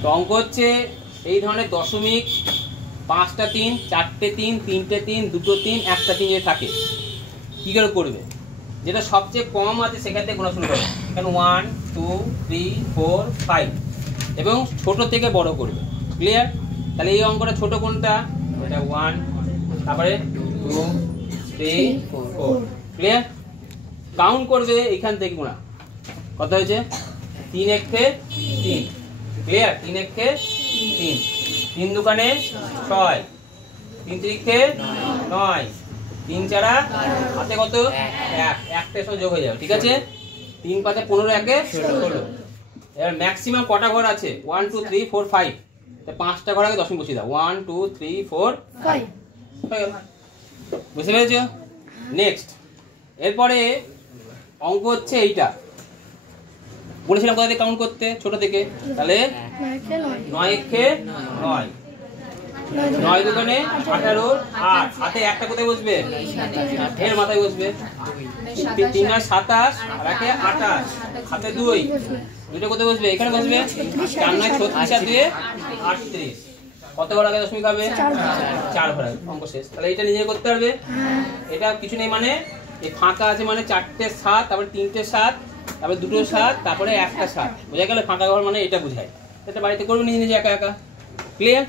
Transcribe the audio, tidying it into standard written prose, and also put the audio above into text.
তো অঙ্ক হচ্ছে এই ধরনের দশমিক 5টা 3, 4টে 3, 3টে 3, 2টো 3, 1টা 3 যে থাকে কী করে করবে? যেটা সবচেয়ে কম আছে সেখান থেকে গোনা শুরু করবে। এখানে 1 2 3 4 5 এবং ছোট থেকে বড় করবে। ক্লিয়ার? তাহলে এই অঙ্কটা ছোট কোনটা? এটা 1, তারপরে 2 3 4। ক্লিয়ার? কাউন্ট করবে এইখান থেকে গোনা। কত হয়েছে? 3 একে 3। ক্লিয়ার? 3 একে 3, 3 দুকানে 6, 3 তিরিখে 9, 3 চারা হাতে কত? 1, 1টার সঙ্গে যোগ হয়ে যাবে। ঠিক আছে? 3 5 15, 1 16। এবার ম্যাক্সিমাম কটা ঘর আছে? 1 2 3 4 5। তাই 5টা ঘর আগে দশমিক বসিয়ে দাও। 1 2 3 4 5 হয়ে গেল। বুঝতে পেরেছো? নেক্সট এরপরে অঙ্ক হচ্ছে এইটা। বলেছিলাম কোথা থেকে কাউন্ট করতে? ছোট থেকে। তাহলে 9 একে 9, 9 দুগুণে 18, 8 হাতে একটা কোথায় বসবে? এর মাথায় বসবে। 3 9 27 আর একে 28 হাতে 2, দুটো কোথায় বসবে? এখানে বসবে। 4 9 36 আর 2 38। কত ঘর আগে দশমিক হবে? 4 ঘর আগে। অঙ্ক শেষ। তাহলে এটা নিজে করতে পারবে। এটা কিছু নেই মানে এই ফাঁকা আছে মানে 4টে 7, তারপরে 3টে 7, তারপরে 2টো 7, তারপরে একটা 7। বোঝা গেল? ফাঁকা ঘর মানে এটা বোঝায়। এটা বাড়িতে করবে নিজে নিজে একা একা। ক্লিয়ার?